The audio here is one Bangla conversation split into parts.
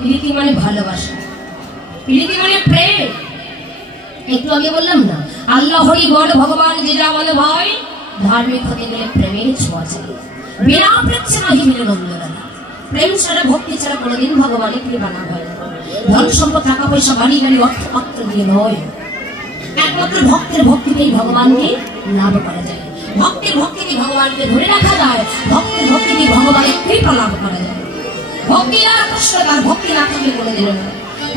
প্রীতি মানে ভালোবাসা, প্রীতি মানে প্রেম। একটু আগে বললাম না, আল্লাহ হরি গড ভগবান যে যা বলে ভাই, ধার্মিক হতে গেলে প্রেমের ছোঁয়া চাই। বিনা প্রেম ছাড়া মিলে নন্দনা, প্রেম ছাড়া ভক্তি ছাড়া কোনোদিন ভগবানের কৃপা না হয়। ধন সম্পদ টাকা পয়সা বাড়ি গাড়ি অর্থ পাত্র দিয়ে নয়, একমাত্র ভক্তের ভক্তিতেই ভগবানকে লাভ করা যায়। ভক্তের ভক্তিতে ভগবানকে ধরে রাখা যায়, ভক্তের ভক্তিতে ভগবানের কৃপা লাভ করা যায়। ভক্তি আর কষ্ট, তার ভক্তি না থাকলে বলে দিল না।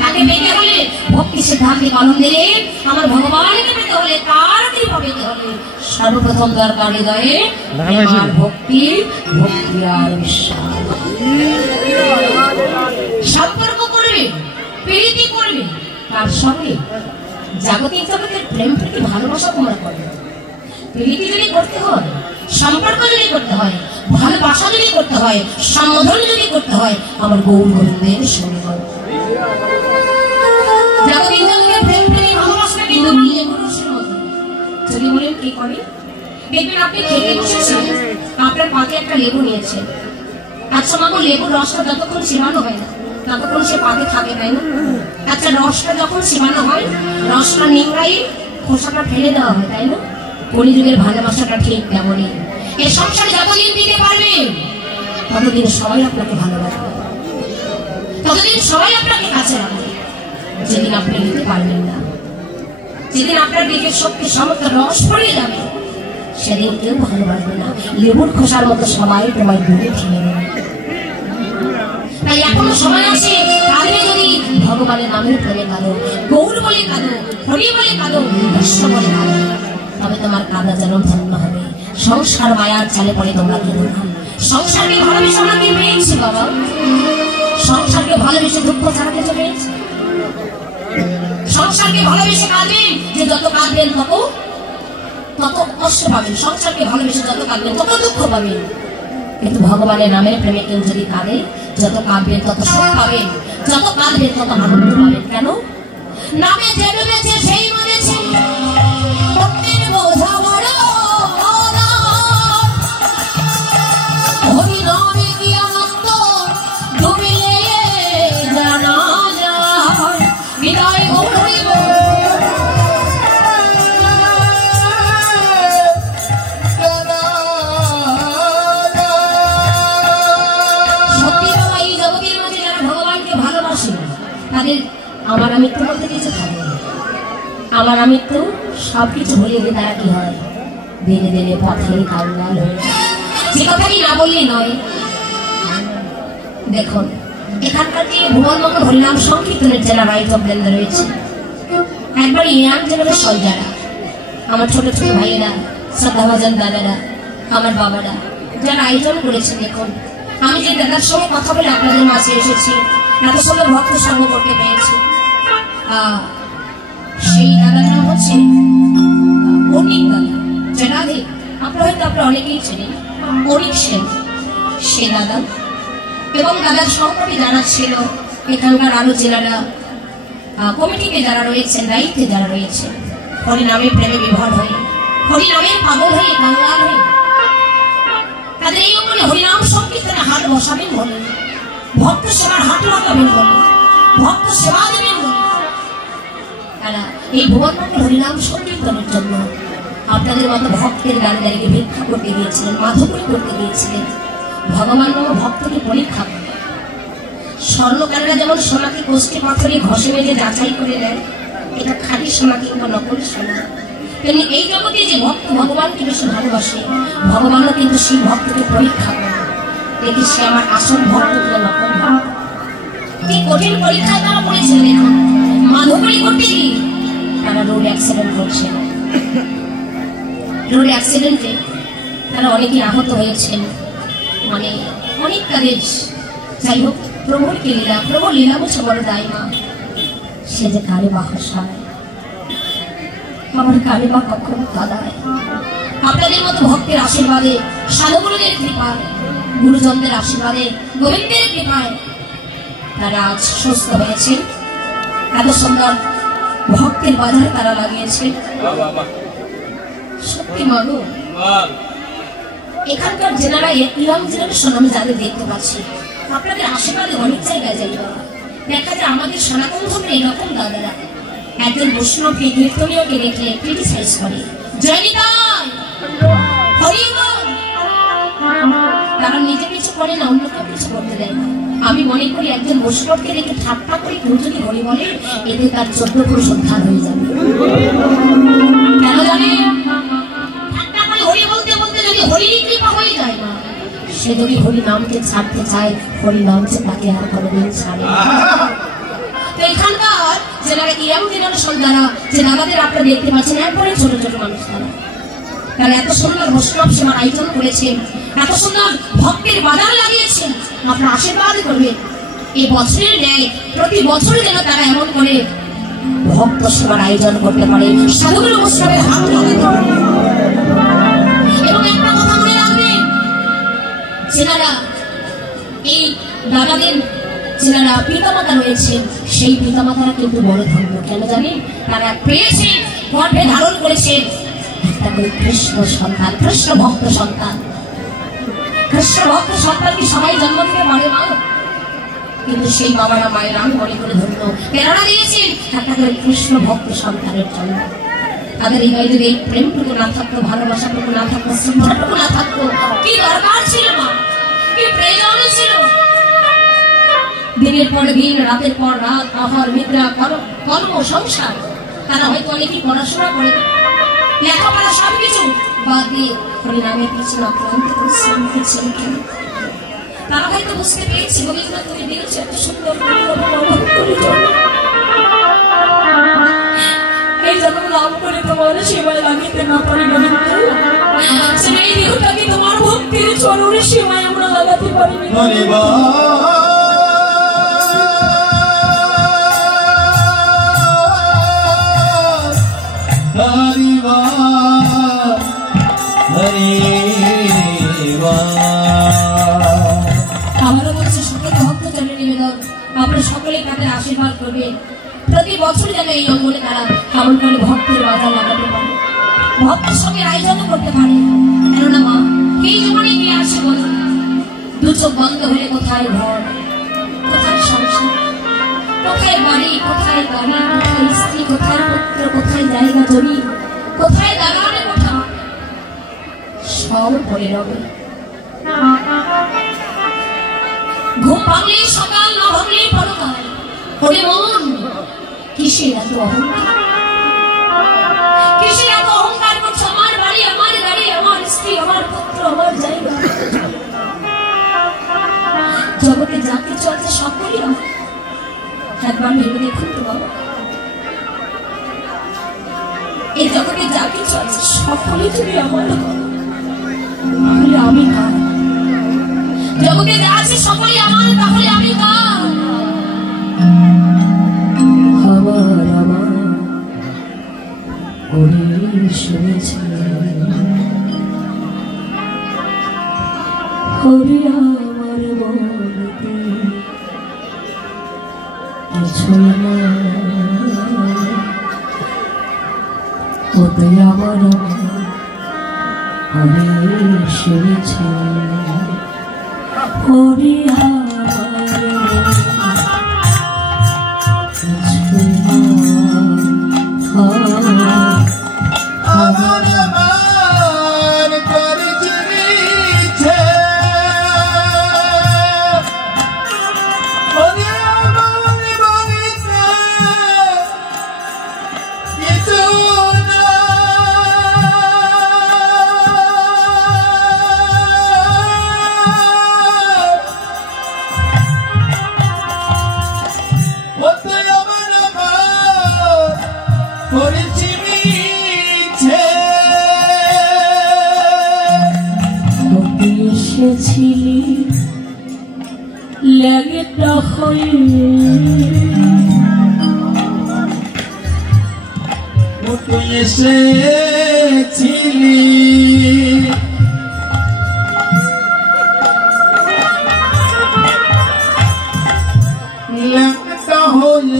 তাকে পেতে হলে ভক্তি সিদ্ধান্তে পালন দিলে, আমার ভগবানকে পেতে হলে, তার কৃপা পেতে হলে সর্বপ্রথম দরকার হৃদয়ে আমার ভক্তি, ভক্তি আর বিশ্বাস। সম্পর্ক করবে, প্রীতি করবে, তার সঙ্গে জাগতিক জগতের প্রেম প্রীতি ভালোবাসা তোমরা করবে। প্রীতি যদি করতে হয়, সম্পর্ক যদি করতে হয়, ভালোবাসা যদি করতে হয়, সম্বোধন যদি করতে হয়, আমার গৌর গোবিন্দের সঙ্গে করো। জাগতিক জগতের প্রেম প্রীতি ভালোবাসা কিন্তু লেবুর রসের মতো। যদি বলেন কি করে, দেখবেন আপনি খেতে বসেছেন, আপনার পাতে একটা লেবু নিয়েছেন। আচ্ছা মাগো, লেবুর রসটা যতক্ষণ সীমানো হয় না ততক্ষণ সে পাতে থাকে, তাই না? আচ্ছা রসটা যখন সীমানো হয়, রসটা নিংড়াই খোসাটা ফেলে দেওয়া হয়, তাই না? কলিযুগের ভালোবাসাটা ঠিক তেমনই। এই সংসারে যতদিন দিতে পারবে ততদিন সবাই আপনাকে ভালোবাসবে, ততদিন সবাই আপনাকে কাছে রাখবে। যেদিন আপনি দিতে পারবেন না, যেদিন আপনার দিকে শক্তি সমস্ত রস পড়ে যাবে, সেদিন কেউ ভালোবাসবে না। লেবুর খোসার মতো সবাই তোমায় দূরে ঠেলে দেবে। তাই এখনো সময় আছে, কাঁদবে যদি ভগবানের নামের প্রেমে কাঁদো, গৌর বলে কাঁদো, হরি বলে কাঁদো, কৃষ্ণ বলে কাঁদো, তবে তোমার কাঁদা যেন ধন্য হবে। সংসার মায়ার চালে পড়ে তোমরা কেঁদো না। সংসারকে ভালোবেসে আমরা কি পেয়েছি বাবা? সংসারকে ভালোবেসে দুঃখ ছাড়া কিছু পেয়েছি? সংসারকে ভালোবেসে কাঁদবেন, যে যত কাঁদবেন তত কষ্ট পাবেন। সংসারকে ভালোবেসে যত কাঁদবেন তত দুঃখ পাবেন। কিন্তু ভগবানের নামের প্রেমে কেউ যদি কাঁদে, যত কাঁদবেন তত সুখ পাবেন, যত কাঁদবেন তত আনন্দ পাবেন। কেন? নামে যে ডুবেছে সেই মরেছে, ভক্তির বোঝা বড়, হরি নামে কি আনন্দ, ডুবিলে জানা যায়। হৃদয় গৌরব আমার আমৃত্যু বলতে কিছু থাকে না। আমার আমৃত্যু সবকিছু ভুলে গিয়ে তারা কি হয়, দিনে দিনে পথে কাঙ্গাল হয়ে যায়। যে কথাটি না বললেই নয়। দেখুন, এখানকার যে ভুবনমঙ্গল হরিনাম সংকীর্তনের যারা রাইটক বৃন্দ রয়েছে, একবার ইয়াং জেনারেশন যারা, আমার ছোট ছোট ভাইয়েরা, শ্রদ্ধাভাজন দাদারা, আমার বাবারা যারা আয়োজন করেছেন, দেখুন আমি যে দাদার সঙ্গে কথা বলে আপনাদের মাঝে এসেছি, এত সুন্দর ভক্ত সঙ্গ করতে পেরেছি। সেই দাদার নাম হচ্ছে অনিক দাদা, জেনাধি আপনারা হয়তো অনেকেই চেনেন, অনিক সেন সে দাদা। এবং দাদার সহপাঠী যারা ছিল, এখানকার আরো জেলারা, কমিটিতে যারা রয়েছেন, দায়িত্বে যারা রয়েছেন, হরিনামে প্রেমে বিভোর হয়ে হরিনামের পাগল হয়ে কাঙ্গাল হয়ে তাদের এই অঙ্গনে হরিনাম সংকীর্তনে হাট বসাবেন বলে, ভক্ত সেবার হাট লাগাবেন বলে, ভক্ত সেবা দেবেন বলে তারা এই ভুবনমঙ্গল হরিনাম সংকীর্তনের জন্য আপনাদের মতো ভক্তের গানে দাঁড়িয়ে ভিক্ষা করতে গিয়েছিলেন, মাধবী করতে গিয়েছিলেন। ভগবান ভক্তকে পরীক্ষা করে। স্বর্ণকারেরা যেমন সোনাকে কোষ্ঠী পাথরে ঘষে মেজে যাচাই করে নেয় এটা খাঁটি সোনা কিংবা নকল সোনা, তেমনি এই জগতে যে ভক্ত ভগবানকে বেশি ভালোবাসে ভগবানও কিন্তু সেই ভক্তকে পরীক্ষা করে দেখি সে আমার আসল ভক্ত কিংবা নকল ভক্ত। কি কঠিন পরীক্ষায় তারা পড়েছিলেন। এখন মাধবী করতে গিয়ে তারা রোড অ্যাক্সিডেন্ট করছেন। রোড অ্যাক্সিডেন্টে তারা অনেকে আহত হয়েছেন, মানে অনেক কাদের। যাই হোক, প্রভুর কি লীলা, প্রভুর লীলা বুঝে বড় দায় মা। সে যে কারে বা হাসায়, আমার কারে বা কখনো কাদায়। আপনাদের মতো ভক্তের আশীর্বাদে, সাধুগুরুদের কৃপায়, গুরুজনদের আশীর্বাদে, গোবিন্দের কৃপায় তারা আজ সুস্থ হয়েছে। এত সুন্দর ভক্তের বাজার তারা লাগিয়েছে। সত্যি মাগো, এখানকার জেনারা ইয়ং জেনারেশন আমি যাদের দেখতে পাচ্ছি আপনাদের আশীর্বাদে অনেক জায়গায় যাই বাবা। দেখা যায় আমাদের সনাতন ধর্মের এরকম দাদারা একজন বৈষ্ণবকে কীর্তনীয়কে দেখলে ক্রিটিসাইজ করে, তারা নিজে কিছু করে না, অন্য কেউ কিছু করতে দেয় না। আমি মনে করি একজন বৈষ্ণবকে দেখে ঠাট্টা করে কেউ যদি হরি বলে এতে তার 14 পুরুষ উদ্ধার হয়ে যাবে। কেন জানে? ঠাট্টা করে হরি বলতে বলতে যদি হরি কৃপা হয়ে যায় না, সে যদি হরি নামকে ছাড়তে চায় হরি নামকে তাকে আর কোনোদিন ছাড়ে। তো এখানকার যারা ইয়ং জেনারেশন যারা যে দাদাদের আপনারা দেখতে পাচ্ছেন একবারে ছোট ছোট মানুষ তারা এত সুন্দর বৈষ্ণব সেবার আয়োজন করেছেন, এত সুন্দর ভক্তের বাজার লাগিয়েছেন। আপনারা আশীর্বাদ করবেন এই বছরের ন্যায় প্রতি বছর যেন তারা এমন করে ভক্ত সেবার আয়োজন করতে পারে, সাধুগুরু বৈষ্ণবের হাত লাগাতে পারে। এবং একটা কথা মনে রাখবেন, যেনারা এই দাদাদের যেনারা পিতামাতা রয়েছেন সেই পিতামাতারা কিন্তু বড় ধন্য। কেন জানেন? তারা পেয়েছেন, গর্ভে ধারণ করেছেন একটা করে কৃষ্ণ সন্তান, কৃষ্ণ ভক্ত সন্তান। কৃষ্ণ ভক্ত সন্তানকে সবাই জন্ম দিতে পারে না, কিন্তু সেই বাবারা মায়েরা আমি মনে করে ধন্য প্রেরণা দিয়েছেন একটা করে কৃষ্ণ ভক্ত সন্তানের জন্য। তাদের হৃদয়ে যদি প্রেমটুকু না থাকতো, ভালোবাসাটুকু না থাকতো, শ্রদ্ধাটুকু না থাকতো, কি দরকার ছিল না, কি প্রয়োজন ছিল? দিনের পর দিন, রাতের পর রাত, আহার নিদ্রা, কর্ম সংসার, তারা হয়তো অনেকেই পড়াশোনা করে লেখাপড়া সবকিছু বাদ দিয়ে হরিনামের পিছনে অক্লান্ত পরিশ্রম করছেন। কেন? তারা হয়তো বুঝতে পেরেছে গোবিন্দ তুমি দিয়েছ এত সুন্দর এই জন্ম লাভ করে তোমার সেবায় লাগিতে না পারি গোবিন্দ, সেই দেহটাকে তোমার ভক্তির চরণে সেবায় আমরা লাগাতে পারি। আমারও বলছে সকল ভক্তজনের নিবেদন আপনারা সকলে তাদের আশীর্বাদ করবেন। প্রতি বছর যেন এই অঙ্গনে তারা কেমন করে ভক্তের বাজার লাগাতে পারে, ভক্তের সঙ্গে আয়োজন করতে পারে। কেননা মা এই জীবনে গিয়ে আসে বল, দু চোখ বন্ধ হলে কোথায় ঘর, কোথায় সংসার, কোথায় বাড়ি, কোথায় গাড়ি, কোথায় স্ত্রী, কোথায় পুত্র, কোথায় জায়গা জমি, কোথায় দালানে কোঠা, সব পড়ে রবে। ঘুম ভাঙলেই সকাল, না ভাঙলেই পরকাল। ওরে মন, কিসের এত অহংকার, কিসের এত অহংকার করছো? আমার বাড়ি, আমার গাড়ি, আমার স্ত্রী, আমার পুত্র, আমার জায়গা, জগতে যা কিছু আছে সকলই আমার। একবার ভেবে দেখুন তো বাবা, এই জগতে যা কিছু আছে সকলই যদি আমার, তাহলে আমি কার? জগতে যা আছে সকলই আমার, তাহলে আমি কার? আমার আমার করে শুনেছি হরি আমার বলতে কিছু না, ওতে আমার এসেছে ওরে এসেছিলি লাগেটা হয়ে তুই এসেছিলি লাগেটা হয়ে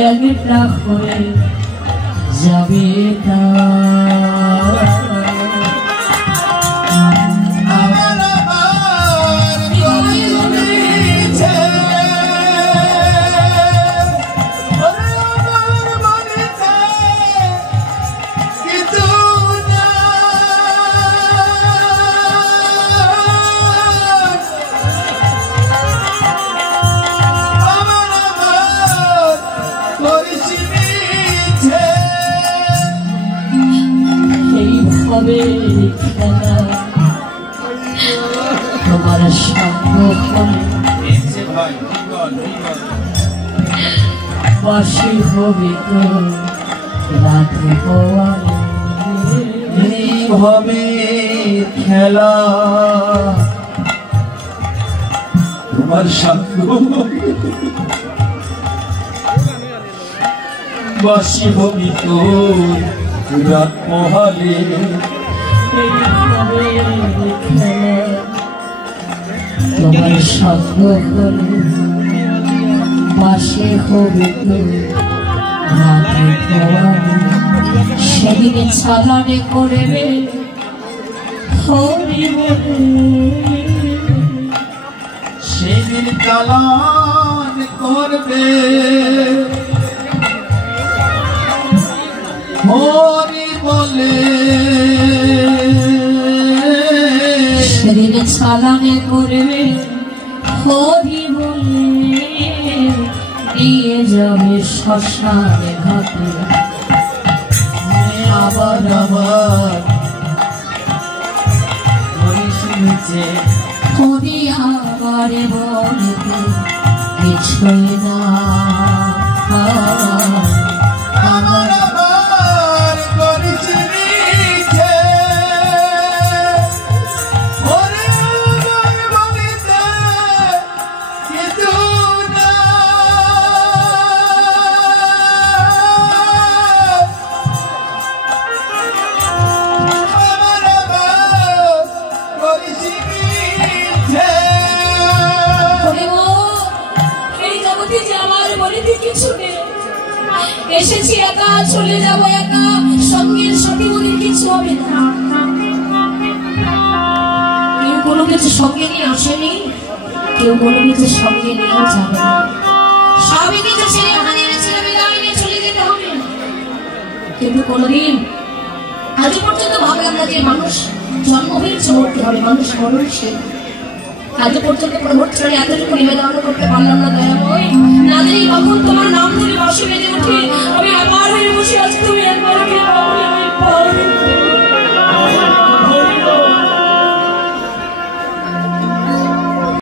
लगता हुए जबेता তোমার সঙ্গ বাসি হবে তো রাতে হবে খেলা তোমার সঙ্গ বাসি হবে তো রাত পোহালে তোমার সঙ্গ করে পাশে হবে তো রাতে পোহালে সেদিনে চালানে করবে সেদিন চালান করবে হরি বলে সেদিন চালানে করবে হরি বলে দিয়ে যাবে শ্মশানে ঘাটে আবার আবার হরি শুনেছে হরি আবার বলতে কিছুই না এসেছি একা চলে যাবো একা সঙ্গের সাথী বলে কিছু হবে না কেউ কোনো কিছু সঙ্গে নিয়ে আসেনি কেউ কোনো কিছু সঙ্গে নিয়েও যাবে না সবই কিছু ছেড়ে ওখানে ছেড়ে বিদায় নিয়ে চলে যেতে হবে কিন্তু কোনোদিন আজ পর্যন্ত ভাবলাম না যে মানুষ জন্ম হয়েছে মরতে হবে মানুষ মরণশীল আজ পর্যন্ত প্রভুত্রে এতটুকু নিবেদন করতে পারলাম না দয়াময় না জানি কখন তোমার নাম ধরে বাঁশি বেজে উঠে আমি আমার হয়ে বসে আছি তুমি একবার